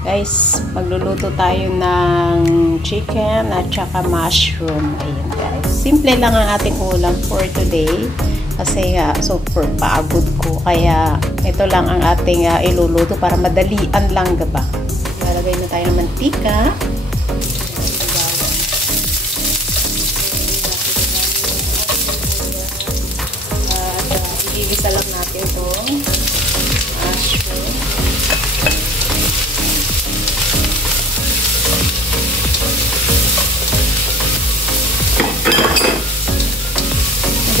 Guys, magluluto tayo ng chicken at saka mushroom. Ayan guys. Simple lang ang ating ulam for today. Kasi super pagod ko. Kaya ito lang ang ating iluluto para madalian lang, diba? Lalagay na tayo ng mantika. At igigisa lang natin itong mushroom.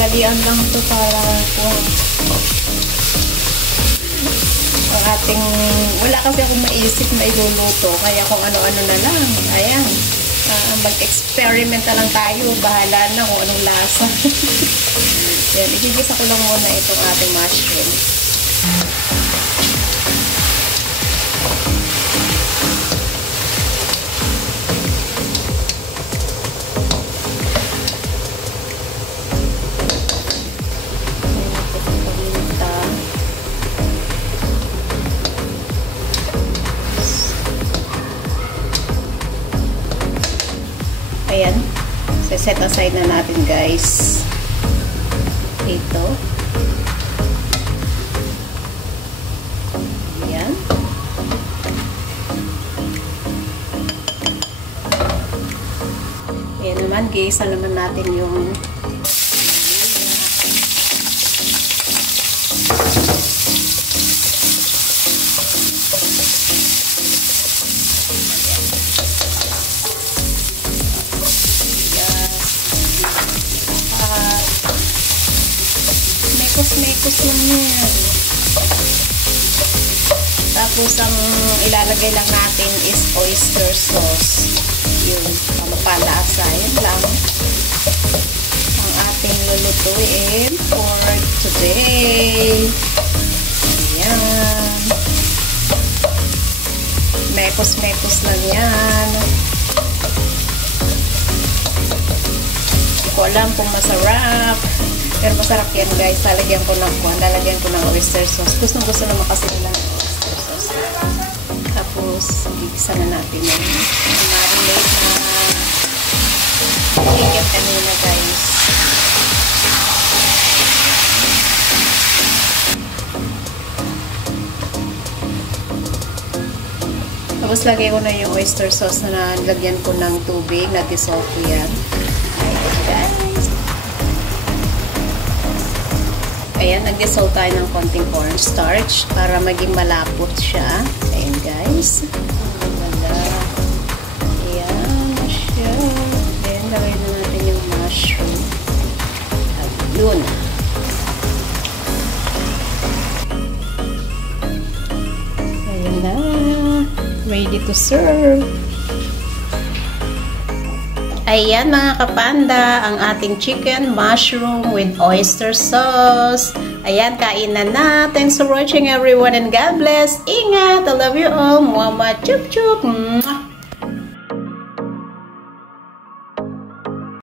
Dalian lang ito para ang ating, wala kasi akong maisip na iluluto, kaya kung ano-ano na lang. Ayan, mag-experiment na lang tayo, bahala na kung anong lasa. Yan, igigisa ko lang muna itong ating mushroom. Ayan, set aside na natin guys ito. Ayan, ayan naman guys, naman natin yung mekos lang yan. Tapos ang ilalagay lang natin is oyster sauce. Yun, pampalasa. Yan lang ang ating lulutuin for today. Ayan. Mekos lang yan. Hindi ko alam kung masarap. Pero masarap yan guys. Lalagyan ko ng oyster sauce. Gusto naman kasi nila ng oyster sauce. Tapos, igisa na natin yung marinate na chicken kanina guys. Tapos, lagay ko na yung oyster sauce na nilagyan ko ng tubig. Nag-dissolve ko yan. Ayan guys. Ayan, nag-dissolve tayo ng konting cornstarch para maging malapot siya. Ayan guys. Wala. Ayan na siya. Then, lagay na natin yung mushroom. At yun. Ayan na. Ready to serve. Ayan mga kapanda, ang ating chicken mushroom with oyster sauce. Ayan, kainan na. Thanks for watching everyone and God bless. Ingat! I love you all. Mwah, mwah, chup, chup.